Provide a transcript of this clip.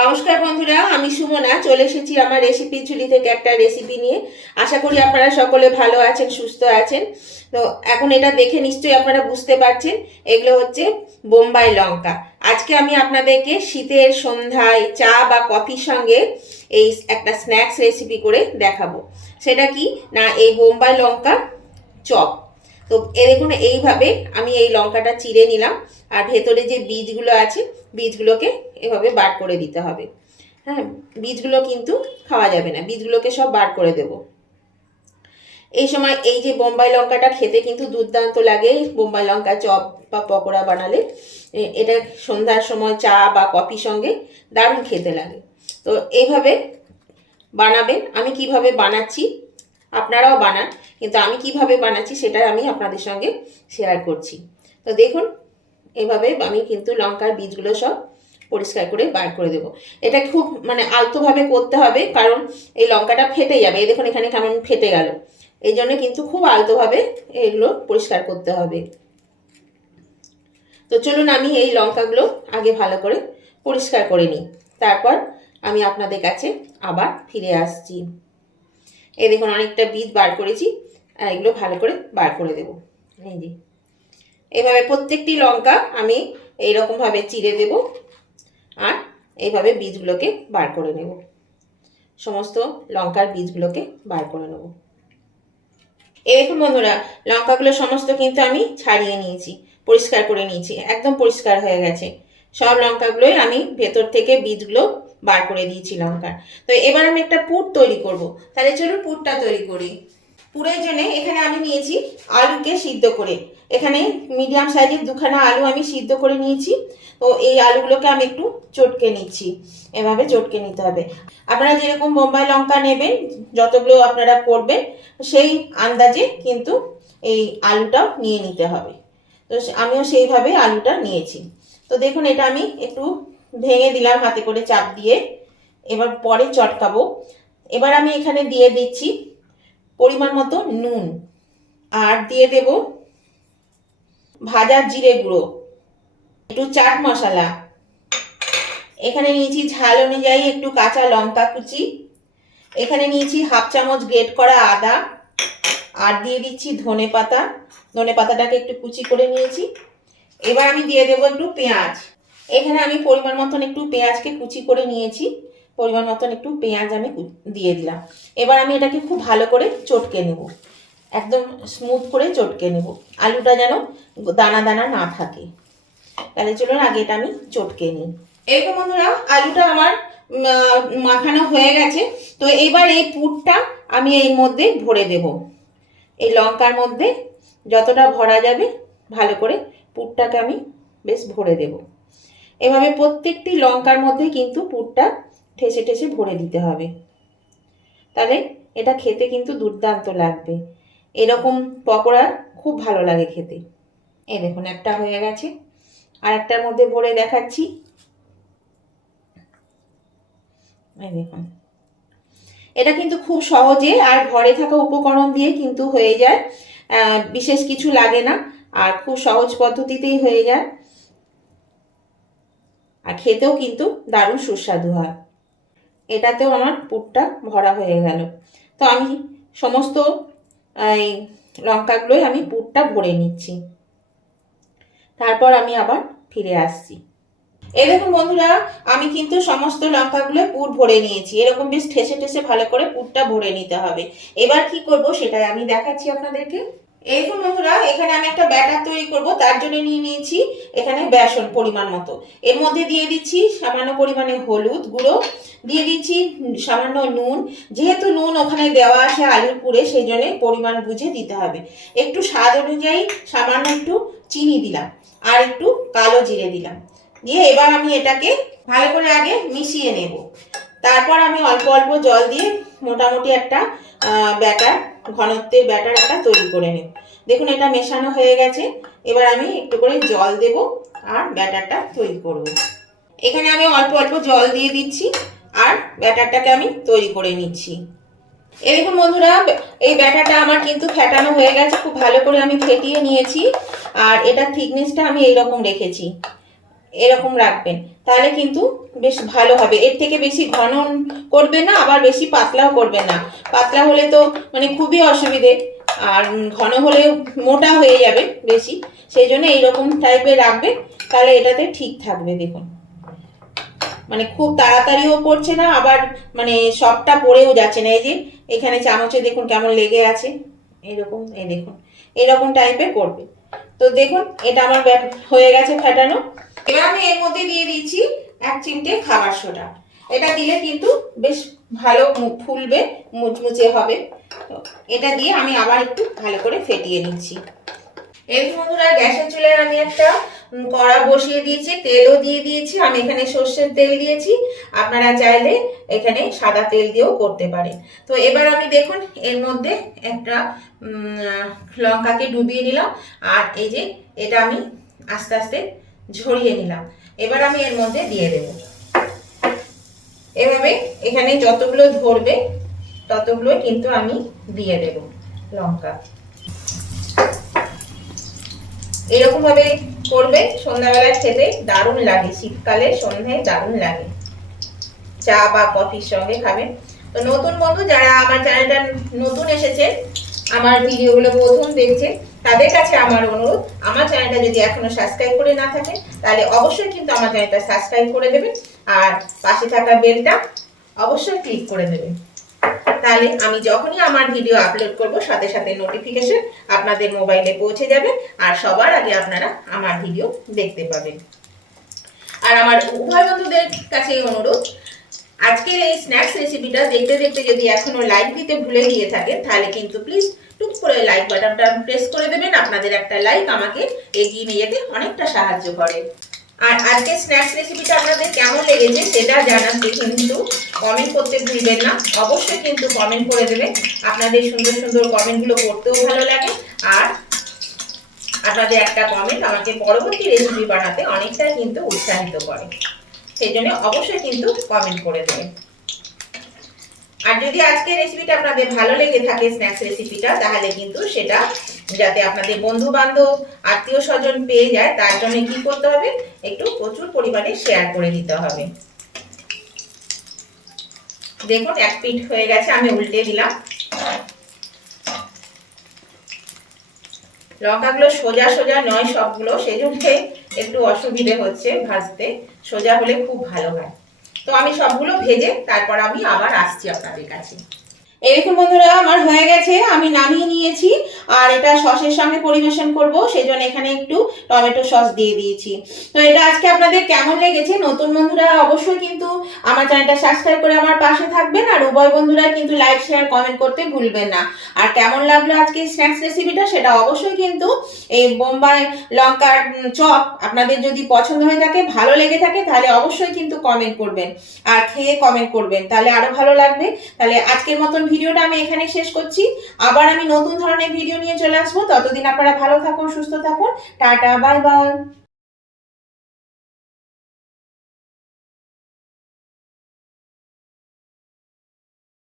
নমস্কার বন্ধুরা, আমি সুমনা। চলে এসেছি আমার রেসিপি ঝুলি থেকে একটা রেসিপি নিয়ে। আশা করি আপনারা সকলে ভালো আছেন, সুস্থ আছেন। তো এখন এটা দেখে নিশ্চয়ই আপনারা বুঝতে পারছেন। এগুলো হচ্ছে বোম্বাই লঙ্কা। আজকে আমি আপনাদেরকে শীতের সন্ধ্যায় চা বা কফির সঙ্গে এই একটা স্ন্যাক্স রেসিপি করে দেখাবো। সেটা কি? না, এই বোম্বাই লঙ্কা চপ। তো এ দেখুন, এইভাবে আমি এই লঙ্কাটা চিড়ে নিলাম, আর ভেতরে যে বীজগুলো আছে, বীজগুলোকে এভাবে বার করে দিতে হবে। হ্যাঁ বীজগুলো কিন্তু খাওয়া যাবে না, বীজগুলোকে সব বার করে দেব। এই সময় এই যে বোম্বাই লঙ্কাটা খেতে কিন্তু দুর্দান্ত লাগে, বোম্বাই লঙ্কা চপ বা পকোড়া বানালে। এটা সন্ধ্যার সময় চা বা কফির সঙ্গে দারুণ খেতে লাগে। তো এইভাবে বানাবেন। আমি কীভাবে বানাচ্ছি? আপনারাও বানান, কিন্তু আমি কীভাবে বানাচ্ছি সেটা আমি আপনাদের সঙ্গে শেয়ার করছি। তো দেখুন, এভাবে আমি কিন্তু লঙ্কার বীজগুলো সব পরিষ্কার করে বার করে দেবো। এটা খুব মানে আলতোভাবে করতে হবে, কারণ এই লঙ্কাটা ফেটে যাবে। এই দেখুন, এখানে কেমন ফেটে গেল। এই জন্য কিন্তু খুব আলতোভাবে এগুলো পরিষ্কার করতে হবে। তো চলুন আমি এই লঙ্কাগুলো আগে ভালো করে পরিষ্কার করে নিই। তারপর আমি আপনাদের কাছে আবার ফিরে আসছি। এই দেখুন, অনেকটা বীজ বার করেছি। আর এগুলো ভালো করে বার করে দেবো। এই যে। এইভাবে প্রত্যেকটি লঙ্কা আমি এইরকমভাবে চিড়ে দেব আর এইভাবে বীজগুলোকে বার করে নেব। সমস্ত লঙ্কার বীজগুলোকে বার করে নেব। এই দেখুন বন্ধুরা, লঙ্কাগুলো সমস্ত কিন্তু আমি ছাড়িয়ে নিয়েছি, পরিষ্কার করে নিয়েছি, একদম পরিষ্কার হয়ে গেছে। সব লঙ্কাগুলোই আমি ভেতর থেকে বীজগুলো বার করে দিয়েছি লঙ্কার তো এবার আমি একটা পুর তৈরি করব। তাহলে চলুন পুরটা তৈরি করি। পুরের জন্য এখানে আমি নিয়েছি আলুকে সিদ্ধ করে। এখানে মিডিয়াম সাইজের দুখানা আলু আমি সিদ্ধ করে নিয়েছি। তো এই আলুগুলোকে আমি একটু চটকে নিচ্ছি। এভাবে চটকে নিতে হবে। আপনারা যেরকম বোম্বাই লঙ্কা নেবেন, যতগুলো আপনারা করবেন, সেই আন্দাজে কিন্তু এই আলুটাও নিয়ে নিতে হবে। তো আমিও সেইভাবে আলুটা নিয়েছি। তো দেখুন, এটা আমি একটু ভেঙে দিলাম হাতে করে চাপ দিয়ে। এবার পরে চটকাবো। এবার আমি এখানে দিয়ে দিচ্ছি পরিমাণ মতো নুন। আর দিয়ে দেব ভাজা জিরে গুঁড়ো, একটু চাট মশলা। এখানে নিয়েছি ঝাল অনুযায়ী একটু কাঁচা লঙ্কা কুচি। এখানে নিয়েছি হাফ চামচ গ্রেট করা আদা। আর দিয়ে দিচ্ছি ধনে পাতা ধনে পাতাটাকে একটু কুচি করে নিয়েছি। এবার আমি দিয়ে দেবো একটু পেঁয়াজ। এখানে আমি পরিমাণ মতন একটু পেঁয়াজকে কুচি করে নিয়েছি। পরিমাণ মতন একটু পেঁয়াজ আমি দিয়ে দিলাম। এবার আমি এটাকে খুব ভালো করে চটকে নেব। একদম স্মুথ করে চটকে নেব। আলুটা যেন দানা দানা না থাকে। তাহলে চলুন আগে এটা আমি চটকে নিই। এরকম বন্ধুরা, আলুটা আমার মাখানো হয়ে গেছে। তো এবার এই পুরটা আমি এর মধ্যে ভরে দেব। এই লঙ্কার মধ্যে যতটা ভরা যাবে, ভালো করে পুরটাকে আমি বেশ ভরে দেব। এভাবে প্রত্যেকটি লঙ্কার মধ্যে কিন্তু পুরটা ঠেসে ঠেসে ভরে দিতে হবে। তাহলে এটা খেতে কিন্তু দুর্দান্ত লাগবে। এরকম পকোড়া খুব ভালো লাগে খেতে। এই দেখুন, একটা হয়ে গেছে। আর একটার মধ্যে ভরে দেখাচ্ছি। এই দেখুন। এটা কিন্তু খুব সহজে আর ঘরে থাকা উপকরণ দিয়ে কিন্তু হয়ে যায়। বিশেষ কিছু লাগে না। আর খুব সহজ পদ্ধতিতেই হয়ে যায়। আর খেতেও কিন্তু দারুণ সুস্বাদু হয়। এটাতেও আমার পুরটা ভরা হয়ে গেল। তো আমি সমস্ত, এই, লঙ্কাগুলোই আমি পুরটা ভরে নিচ্ছি। তারপর আমি আবার ফিরে আসছি। এই দেখুন বন্ধুরা, আমি কিন্তু সমস্ত লঙ্কাগুলো পুর ভরে নিয়েছি। এরকম বেশ ঠেসে ঠেসে ভালো করে পুরটা ভরে নিতে হবে। এবার কি করব সেটাই আমি দেখাচ্ছি আপনাদেরকে। এই বন্ধুরা, এখানে আমি একটা ব্যাটার তৈরি করব, তার জন্য নিয়ে নিয়েছি এখানে বেসন পরিমাণ মতো। এর মধ্যে দিয়ে দিচ্ছি সামান্য পরিমাণে হলুদ গুঁড়ো, দিয়ে দিচ্ছি সামান্য নুন। যেহেতু নুন ওখানে দেওয়া আছে আলুর পুরে, সেই জন্য পরিমাণ বুঝে দিতে হবে। একটু স্বাদ অনুযায়ী সামান্য একটু চিনি দিলাম, আর একটু কালো জিরে দিলাম। দিয়ে এবার আমি এটাকে ভালো করে আগে মিশিয়ে নেব। তারপর আমি অল্প অল্প জল দিয়ে মোটামুটি একটা ব্যাটার ঘনত্বের ব্যাটার একটা তৈরি করে নেব দেখুন, এটা মেশানো হয়ে গেছে। এবার আমি একটু করে জল দেব আর ব্যাটারটা তৈরি করব। এখানে আমি অল্প অল্প জল দিয়ে দিচ্ছি আর ব্যাটারটাকে আমি তৈরি করে নিচ্ছি। এই দেখুন বন্ধুরা, এই ব্যাটারটা আমার কিন্তু ফেটানো হয়ে গেছে। খুব ভালো করে আমি ফেটিয়ে নিয়েছি আর এটা থিকনেসটা আমি এইরকম রেখেছি। এরকম রাখবেন। তাহলে কিন্তু বেশ ভালো হবে। এর থেকে বেশি ঘন করবে না, আবার বেশি পাতলাও করবে না। পাতলা হলে তো মানে খুবই অসুবিধে, আর ঘন হলে মোটা হয়ে যাবে বেশি। সেই জন্য এইরকম টাইপের রাখবে, তাহলে এটাতে ঠিক থাকবে, দেখুন। মানে খুব তাড়াতাড়িও পড়ছে না, আবার মানে সবটা পড়েও যাচ্ছে না। এই যে এখানে চামচে দেখুন কেমন লেগে আছে, এরকম, এই দেখুন, এরকম টাইপের করবে। তো দেখুন, এটা আমার হয়ে গেছে ফেটানো। এবার আমি এর মধ্যে দিয়ে দিচ্ছি এক চিমটে খাবার সোডা। এটা দিলে কিন্তু বেশ ভালো ফুলবে, মুচমুচে হবে। এটা দিয়ে আমি আবার একটু ভালো করে ফেটিয়ে নিচ্ছি। এই বন্ধুরা, গ্যাসের চুলায় আমি একটা কড়া বসিয়ে দিয়েছি, তেলও দিয়ে দিয়েছি, আমি এখানে সর্ষের তেল দিয়েছি। আপনারা চাইলে এখানে সাদা তেল দিয়েও করতে পারেন। তো এবার আমি দেখুন, এর মধ্যে একটা লঙ্কাকে ডুবিয়ে নিলাম। আর এই যে, এটা আমি আস্তে আস্তে ঝরিয়ে নিলাম। এবার আমি এর মধ্যে দিয়ে দেব। এভাবে এখানে যতগুলো ধরবে, ততগুলো কিন্তু আমি দিয়ে দেব লঙ্কা। এরকম ভাবে করবে, সন্ধ্যাবেলায় খেতে দারুণ লাগে, শীতকালে সন্ধ্যায় দারুণ লাগে। চা বা কফির সঙ্গে খাবেন। তো নতুন বন্ধু যারা আমার চ্যানেলটা নতুন এসেছে, আমার ভিডিওগুলো প্রথম দেখছে তাদের কাছে আমার অনুরোধ, আমার চ্যানেলটা যদি এখনও সাবস্ক্রাইব করে না থাকে, তাহলে অবশ্যই কিন্তু আমার চ্যানেলটা সাবস্ক্রাইব করে দেবেন। আর পাশে থাকা বেলটা অবশ্যই ক্লিক করে দেবেন। তাহলে আমি যখনই আমার ভিডিও আপলোড করব, সাথে সাথে নোটিফিকেশন আপনাদের মোবাইলে পৌঁছে যাবে, আর সবার আগে আপনারা আমার ভিডিও দেখতে পাবেন। আর আমার উভয় বন্ধুদের কাছে অনুরোধ, আজকের এই স্ন্যাক্স রেসিপিটা দেখতে দেখতে যদি এখনও লাইক দিতে ভুলে গিয়ে থাকেন, তাহলে কিন্তু প্লিজ টুক করে লাইক বাটনটা প্রেস করে দেবেন, আপনাদের একটা লাইক আমাকে এগিয়ে নিয়ে যেতে অনেকটা সাহায্য করে। আর আজকে স্ন্যাক্স রেসিপিটা আপনাদের কেমন লেগেছে সেটা জানাতে কিন্তু কমেন্ট করতে ভুলবেন না। অবশ্যই কিন্তু কমেন্ট করে দেবেন। আপনাদের সুন্দর সুন্দর কমেন্টগুলো পড়তেও ভালো লাগে। আর আপনাদের একটা কমেন্ট আমাকে পরবর্তী রেসিপি বানাতে অনেকটাই কিন্তু উৎসাহিত করে। সেই জন্য অবশ্যই কিন্তু কমেন্ট করে দেবেন। আর যদি আজকের রেসিপিটা আপনাদের ভালো লেগে থাকে স্ন্যাক্স রেসিপিটা তাহলে কিন্তু সেটা যাতে আপনাদের বন্ধু বান্ধব আত্মীয় স্বজন পেয়ে যায়, তার জন্য কি করতে হবে? একটু প্রচুর পরিমাণে শেয়ার করে দিতে হবে। দেখুন, এক পিঠ হয়ে গেছে, আমি উল্টে দিলাম। লঙ্কাগুলো সোজা সোজা নয় সবগুলো সেই জন্য একটু অসুবিধে হচ্ছে ভাজতে। সোজা হলে খুব ভালো হয়। তো আমি সবগুলো ভেজে তারপর আমি আবার আসছি আপনাদের কাছে। এই দেখুন বন্ধুরা, আমার হয়ে গেছে, আমি নামিয়ে নিয়েছি, আর এটা সসের সঙ্গে পরিবেশন করব সেই জন্য এখানে একটু টমেটো সস দিয়ে দিয়েছি। তো এটা আজকে আপনাদের কেমন লেগেছে, নতুন বন্ধুরা অবশ্যই কিন্তু আমার চ্যানেলটা সাবস্ক্রাইব করে আমার পাশে থাকবেন, আর উভয় বন্ধুরা কিন্তু লাইক, শেয়ার, কমেন্ট করতে ভুলবেন না। আর কেমন লাগল আজকে স্ন্যাক্স রেসিপিটা সেটা অবশ্যই কিন্তু এই বোম্বাই লঙ্কার চপ আপনাদের যদি পছন্দ হয়ে থাকে, ভালো লেগে থাকে, তাহলে অবশ্যই কিন্তু কমেন্ট করবেন, আর খেয়ে কমেন্ট করবেন, তাহলে আরও ভালো লাগবে। তাহলে আজকের মতন ভিডিওটা আমি এখানে শেষ করছি। আবার আমি নতুন ধরনের ভিডিও নিয়ে চলে আসব। ততদিন আপনারা ভালো থাকুন, সুস্থ থাকুন। Tata bye bye